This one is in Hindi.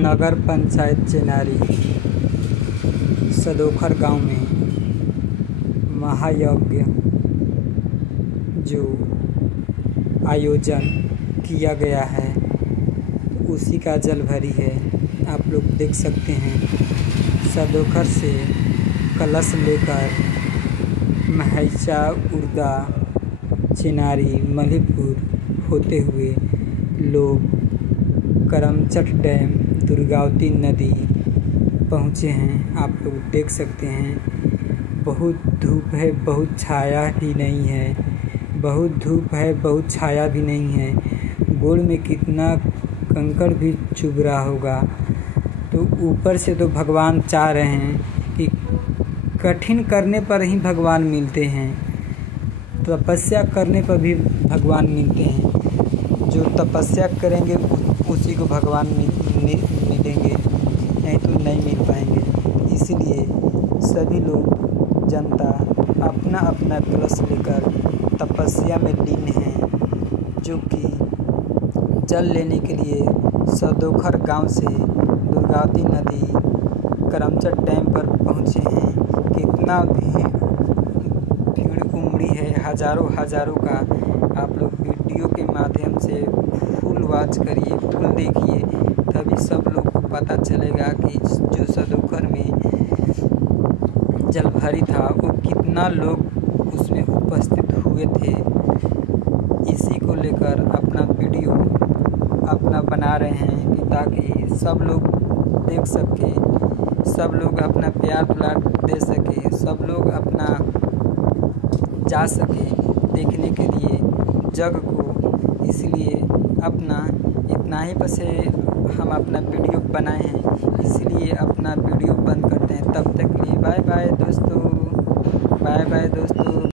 नगर पंचायत चेनारी सदोखर गांव में महायज्ञ जो आयोजन किया गया है उसी का जलभरी है। आप लोग देख सकते हैं सदोखर से कलश लेकर महैचा, उर्दा, चेनारी, मलीपुर होते हुए लोग करमचट डैम, दुर्गावती नदी पहुँचे हैं। आप लोग देख सकते हैं बहुत धूप है, बहुत छाया भी नहीं है। बहुत धूप है, बहुत छाया भी नहीं है। गोड़ में कितना कंकड़ भी चुभ रहा होगा। तो ऊपर से तो भगवान चाह रहे हैं कि कठिन करने पर ही भगवान मिलते हैं, तपस्या करने पर भी भगवान मिलते हैं। जो तपस्या करेंगे उसी को भगवान मिलेंगे, नहीं तो नहीं मिल पाएंगे। इसलिए सभी लोग जनता अपना अपना कलश लेकर तपस्या में लीन हैं, जो कि जल लेने के लिए सदोखर गांव से दुर्गावती नदी करमचट डैम पर पहुंचे हैं। कितना भीड़ उमड़ी है, हज़ारों का। आप लोग वीडियो के माध्यम से फुल वॉच करिए, फुल देखिए, तभी सब लोग को पता चलेगा कि जो सदोखर में जलभरी था वो कितना लोग उसमें उपस्थित हुए थे। इसी को लेकर अपना वीडियो अपना बना रहे हैं कि ताकि सब लोग देख सके, सब लोग अपना प्यार दुलार दे सके, सब लोग अपना जा सके देखने के लिए जग को। इसलिए अपना इतना ही बस हम अपना वीडियो बनाए हैं, इसलिए अपना वीडियो बंद करते हैं। तब तक के लिए बाय बाय दोस्तों, बाय बाय दोस्तों।